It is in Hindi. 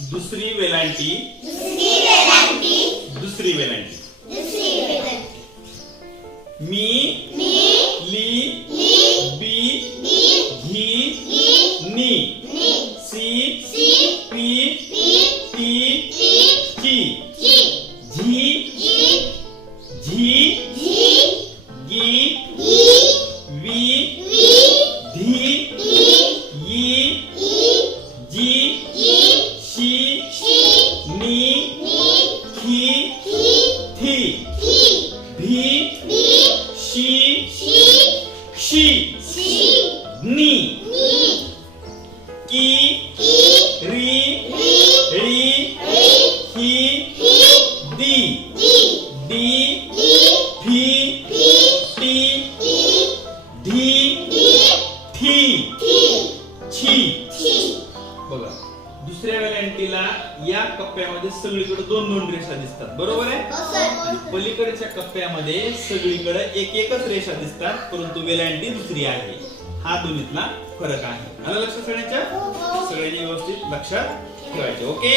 दुसरी वेलांटी। दुसरी वेलांटी। दुसरी वेलांटी। दुसरी वेलांटी। मी। मी। ली। ली। बी। बी। ही ही नी। नी। सी। सी। पी। पी टी। टी। ची। जी जी झी जी गी ई वी। वी। धी। সি নি। নি কি? কি রি। রি। রি রি হি। হি দি। দি। দি দি ভি। V T. টি ধি। ধি থি থি ছি। ছি। বলো। दुसऱ्या वेलांटीला या कप्प्यामध्ये सगळीकडे दोन दोन रेषा दिसतात. बरोबर आहे? पलीकडच्या कप्प्यामध्ये सगळीकडे एक एकच रेषा दिसतात परंतु वेलांटी दुसरी आहे. हा दोन्हीतला फरक आहे. आलं लक्षात सगळ्यांच्या? सगळ्यांनी व्यवस्थित लक्षात ठेवायचे. ओके?